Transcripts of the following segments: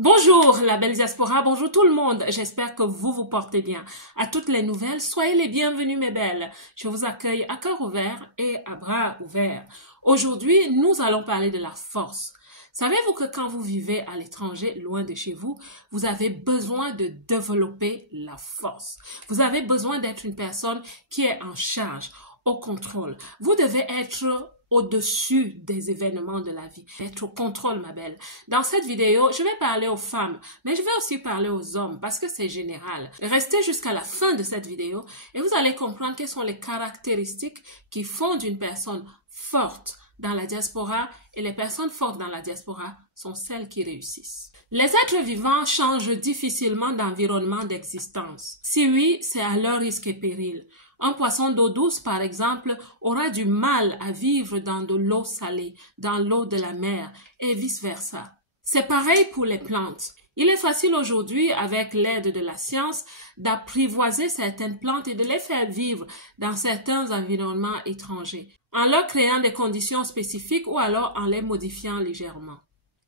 Bonjour la belle diaspora, bonjour tout le monde, j'espère que vous vous portez bien. À toutes les nouvelles, soyez les bienvenus mes belles. Je vous accueille à cœur ouvert et à bras ouverts. Aujourd'hui, nous allons parler de la force. Savez-vous que quand vous vivez à l'étranger, loin de chez vous, vous avez besoin de développer la force. Vous avez besoin d'être une personne qui est en charge, au contrôle. Vous devez être au-dessus des événements de la vie. Être au contrôle, ma belle. Dans cette vidéo, je vais parler aux femmes, mais je vais aussi parler aux hommes parce que c'est général. Restez jusqu'à la fin de cette vidéo et vous allez comprendre quelles sont les caractéristiques qui font d'une personne forte dans la diaspora, et les personnes fortes dans la diaspora sont celles qui réussissent. Les êtres vivants changent difficilement d'environnement d'existence. Si oui, c'est à leur risque et péril. Un poisson d'eau douce, par exemple, aura du mal à vivre dans de l'eau salée, dans l'eau de la mer, et vice-versa. C'est pareil pour les plantes. Il est facile aujourd'hui, avec l'aide de la science, d'apprivoiser certaines plantes et de les faire vivre dans certains environnements étrangers, en leur créant des conditions spécifiques ou alors en les modifiant légèrement.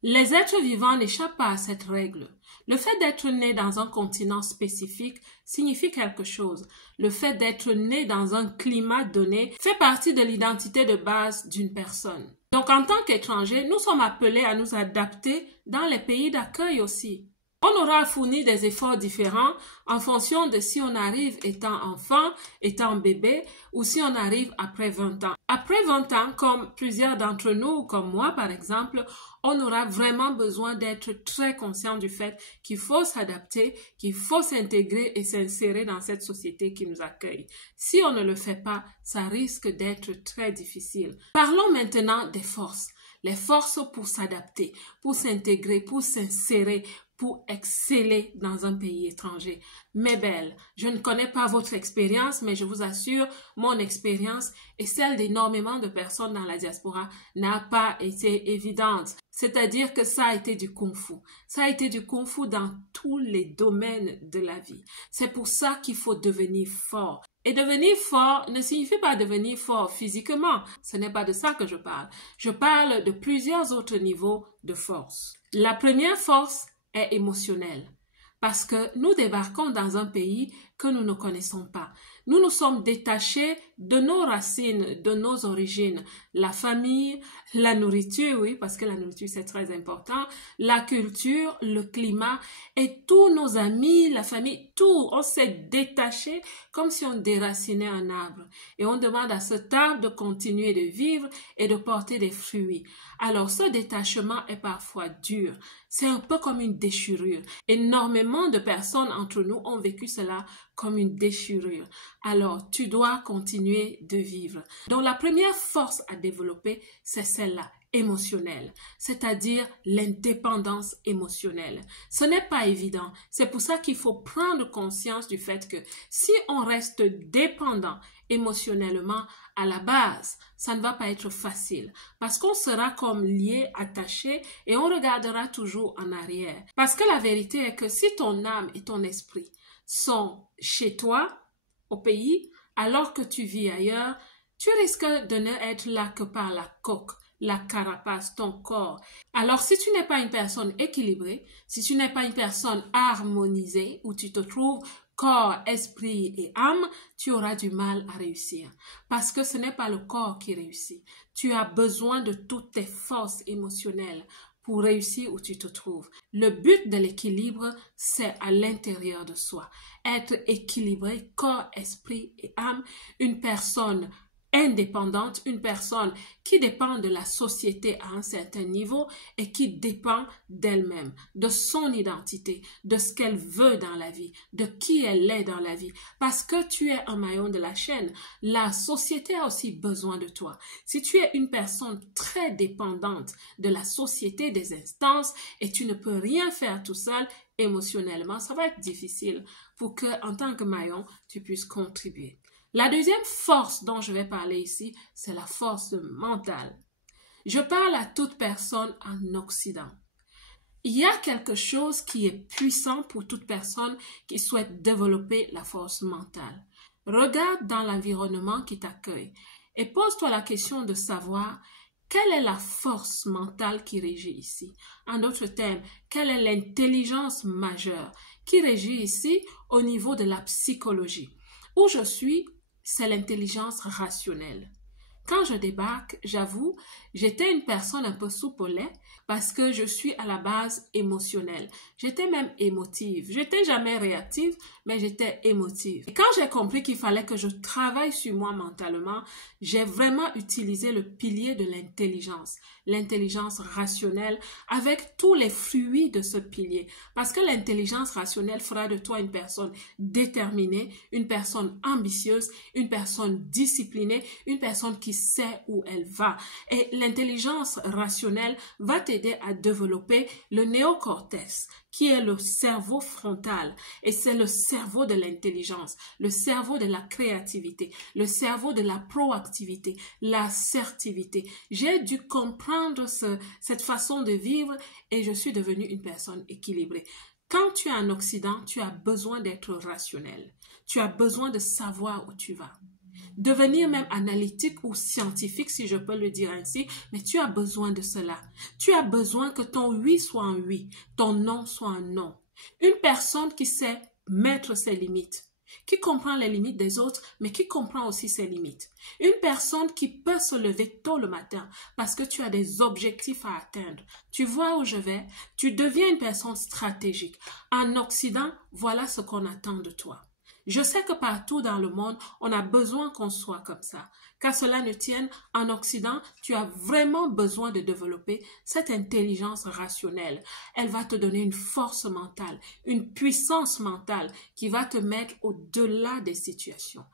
Les êtres vivants n'échappent pas à cette règle. Le fait d'être né dans un continent spécifique signifie quelque chose. Le fait d'être né dans un climat donné fait partie de l'identité de base d'une personne. Donc, en tant qu'étrangers, nous sommes appelés à nous adapter dans les pays d'accueil aussi. On aura fourni des efforts différents en fonction de si on arrive étant enfant, étant bébé, ou si on arrive après 20 ans. Après 20 ans, comme plusieurs d'entre nous, comme moi par exemple, on aura vraiment besoin d'être très conscient du fait qu'il faut s'adapter, qu'il faut s'intégrer et s'insérer dans cette société qui nous accueille. Si on ne le fait pas, ça risque d'être très difficile. Parlons maintenant des forces. Les forces pour s'adapter, pour s'intégrer, pour s'insérer, pour exceller dans un pays étranger. Mes belles, je ne connais pas votre expérience, mais je vous assure, mon expérience et celle d'énormément de personnes dans la diaspora n'a pas été évidente. C'est-à-dire que ça a été du kung-fu. Ça a été du kung-fu dans tous les domaines de la vie. C'est pour ça qu'il faut devenir fort. Et devenir fort ne signifie pas devenir fort physiquement. Ce n'est pas de ça que je parle. Je parle de plusieurs autres niveaux de force. La première force est émotionnelle. Parce que nous débarquons dans un pays que nous ne connaissons pas. Nous nous sommes détachés de nos racines, de nos origines. La famille, la nourriture, oui, parce que la nourriture c'est très important, la culture, le climat et tous nos amis, la famille, tout. On s'est détaché comme si on déracinait un arbre. Et on demande à cet arbre de continuer de vivre et de porter des fruits. Alors ce détachement est parfois dur. C'est un peu comme une déchirure. Énormément de personnes entre nous ont vécu cela comme une déchirure. Alors, tu dois continuer de vivre. Donc, la première force à développer, c'est celle-là, émotionnelle, c'est-à-dire l'indépendance émotionnelle. Ce n'est pas évident. C'est pour ça qu'il faut prendre conscience du fait que si on reste dépendant émotionnellement, à la base, ça ne va pas être facile parce qu'on sera comme lié, attaché et on regardera toujours en arrière. Parce que la vérité est que si ton âme et ton esprit sont chez toi, au pays, alors que tu vis ailleurs, tu risques de ne être là que par la coque, la carapace, ton corps. Alors, si tu n'es pas une personne équilibrée, si tu n'es pas une personne harmonisée, où tu te trouves corps, esprit et âme, tu auras du mal à réussir. Parce que ce n'est pas le corps qui réussit. Tu as besoin de toutes tes forces émotionnelles pour réussir où tu te trouves. Le but de l'équilibre, c'est à l'intérieur de soi. Être équilibré, corps, esprit et âme, une personne indépendante, une personne qui dépend de la société à un certain niveau et qui dépend d'elle-même, de son identité, de ce qu'elle veut dans la vie, de qui elle est dans la vie. Parce que tu es un maillon de la chaîne, la société a aussi besoin de toi. Si tu es une personne très dépendante de la société, des instances, et tu ne peux rien faire tout seul, émotionnellement, ça va être difficile pour que, en tant que maillon, tu puisses contribuer. La deuxième force dont je vais parler ici, c'est la force mentale. Je parle à toute personne en Occident. Il y a quelque chose qui est puissant pour toute personne qui souhaite développer la force mentale. Regarde dans l'environnement qui t'accueille et pose-toi la question de savoir quelle est la force mentale qui régit ici? En d'autres termes, quelle est l'intelligence majeure qui régit ici au niveau de la psychologie? Où je suis, c'est l'intelligence rationnelle. Quand je débarque, j'avoue, j'étais une personne un peu soupe au lait parce que je suis à la base émotionnelle. J'étais même émotive. J'étais jamais réactive, mais j'étais émotive. Et quand j'ai compris qu'il fallait que je travaille sur moi mentalement, j'ai vraiment utilisé le pilier de l'intelligence rationnelle avec tous les fruits de ce pilier. Parce que l'intelligence rationnelle fera de toi une personne déterminée, une personne ambitieuse, une personne disciplinée, une personne qui sait où elle va. Et l'intelligence rationnelle va t'aider à développer le néocortex, qui est le cerveau frontal. Et c'est le cerveau de l'intelligence, le cerveau de la créativité, le cerveau de la proactivité, l'assertivité. J'ai dû comprendre cette façon de vivre et je suis devenue une personne équilibrée. Quand tu es en Occident, tu as besoin d'être rationnel. Tu as besoin de savoir où tu vas. Devenir même analytique ou scientifique, si je peux le dire ainsi, mais tu as besoin de cela. Tu as besoin que ton oui soit un oui, ton non soit un non. Une personne qui sait mettre ses limites, qui comprend les limites des autres, mais qui comprend aussi ses limites. Une personne qui peut se lever tôt le matin parce que tu as des objectifs à atteindre. Tu vois où je vais, tu deviens une personne stratégique. En Occident, voilà ce qu'on attend de toi. Je sais que partout dans le monde, on a besoin qu'on soit comme ça. Qu'à cela ne tienne, en Occident, tu as vraiment besoin de développer cette intelligence rationnelle. Elle va te donner une force mentale, une puissance mentale qui va te mettre au-delà des situations.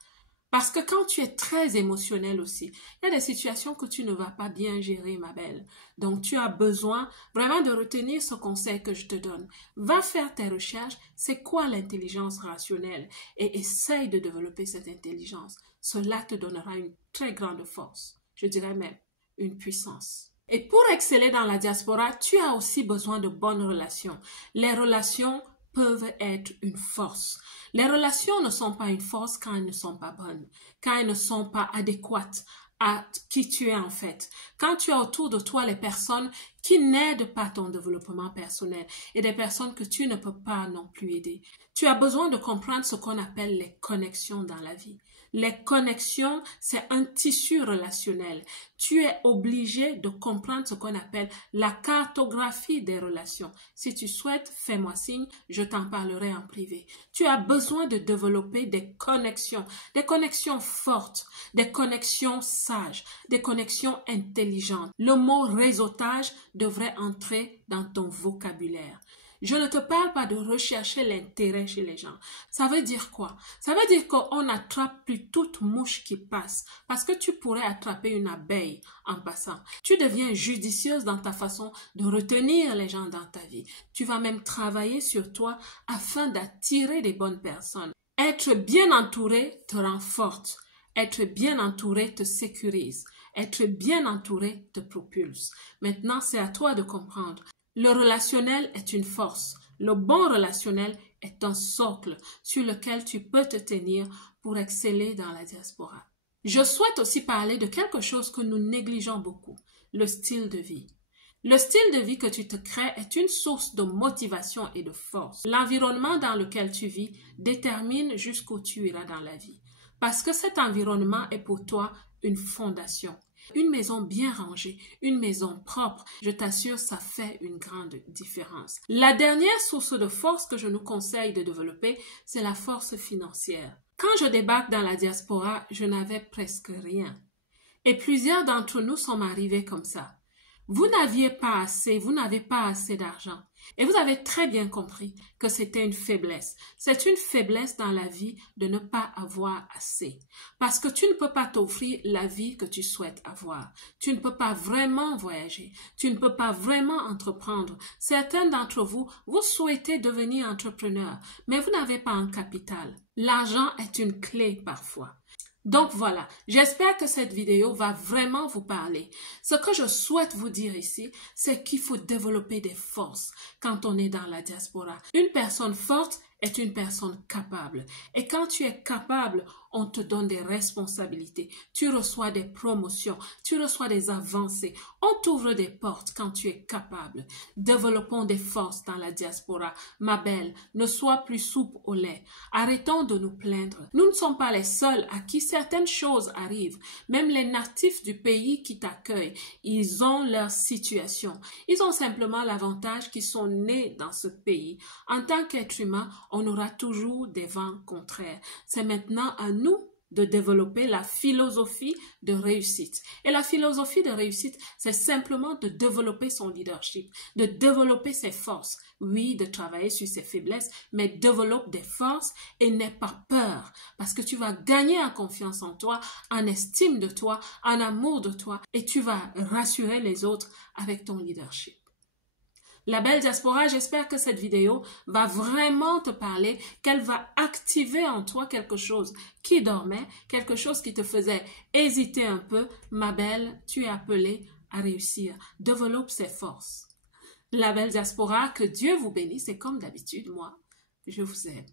Parce que quand tu es très émotionnel aussi, il y a des situations que tu ne vas pas bien gérer, ma belle. Donc, tu as besoin vraiment de retenir ce conseil que je te donne. Va faire tes recherches. C'est quoi l'intelligence rationnelle? Et essaye de développer cette intelligence. Cela te donnera une très grande force. Je dirais même une puissance. Et pour exceller dans la diaspora, tu as aussi besoin de bonnes relations. Les relations peuvent être une force. Les relations ne sont pas une force quand elles ne sont pas bonnes, quand elles ne sont pas adéquates à qui tu es en fait. Quand tu as autour de toi les personnes qui n'aident pas ton développement personnel et des personnes que tu ne peux pas non plus aider. Tu as besoin de comprendre ce qu'on appelle les connexions dans la vie. Les connexions, c'est un tissu relationnel. Tu es obligé de comprendre ce qu'on appelle la cartographie des relations. Si tu souhaites, fais-moi signe, je t'en parlerai en privé. Tu as besoin de développer des connexions fortes, des connexions sages, des connexions intelligentes. Le mot réseautage devrait entrer dans ton vocabulaire. Je ne te parle pas de rechercher l'intérêt chez les gens. Ça veut dire quoi? Ça veut dire qu'on n'attrape plus toute mouche qui passe parce que tu pourrais attraper une abeille en passant. Tu deviens judicieuse dans ta façon de retenir les gens dans ta vie. Tu vas même travailler sur toi afin d'attirer des bonnes personnes. Être bien entouré te rend forte. Être bien entouré te sécurise. Être bien entouré te propulse. Maintenant, c'est à toi de comprendre. Le relationnel est une force. Le bon relationnel est un socle sur lequel tu peux te tenir pour exceller dans la diaspora. Je souhaite aussi parler de quelque chose que nous négligeons beaucoup, le style de vie. Le style de vie que tu te crées est une source de motivation et de force. L'environnement dans lequel tu vis détermine jusqu'où tu iras dans la vie. Parce que cet environnement est pour toi une fondation. Une maison bien rangée, une maison propre, je t'assure, ça fait une grande différence. La dernière source de force que je nous conseille de développer, c'est la force financière. Quand je débarque dans la diaspora, je n'avais presque rien. Et plusieurs d'entre nous sont arrivés comme ça. Vous n'avez pas assez d'argent. Et vous avez très bien compris que c'était une faiblesse. C'est une faiblesse dans la vie de ne pas avoir assez. Parce que tu ne peux pas t'offrir la vie que tu souhaites avoir. Tu ne peux pas vraiment voyager. Tu ne peux pas vraiment entreprendre. Certains d'entre vous, vous souhaitez devenir entrepreneur, mais vous n'avez pas un capital. L'argent est une clé parfois. Donc voilà, j'espère que cette vidéo va vraiment vous parler. Ce que je souhaite vous dire ici, c'est qu'il faut développer des forces quand on est dans la diaspora. Une personne forte est une personne capable. Et quand tu es capable, on te donne des responsabilités. Tu reçois des promotions, tu reçois des avancées. On t'ouvre des portes quand tu es capable. Développons des forces dans la diaspora. Ma belle, ne sois plus soupe au lait. Arrêtons de nous plaindre. Nous ne sommes pas les seuls à qui certaines choses arrivent. Même les natifs du pays qui t'accueillent, ils ont leur situation. Ils ont simplement l'avantage qu'ils sont nés dans ce pays. En tant qu'être humain, on aura toujours des vents contraires. C'est maintenant à nous de développer la philosophie de réussite. Et la philosophie de réussite, c'est simplement de développer son leadership, de développer ses forces. Oui, de travailler sur ses faiblesses, mais développe des forces et n'aie pas peur, parce que tu vas gagner en confiance en toi, en estime de toi, en amour de toi, et tu vas rassurer les autres avec ton leadership. La belle diaspora, j'espère que cette vidéo va vraiment te parler, qu'elle va activer en toi quelque chose qui dormait, quelque chose qui te faisait hésiter un peu. Ma belle, tu es appelée à réussir. Développe ses forces. La belle diaspora, que Dieu vous bénisse et comme d'habitude, moi, je vous aime.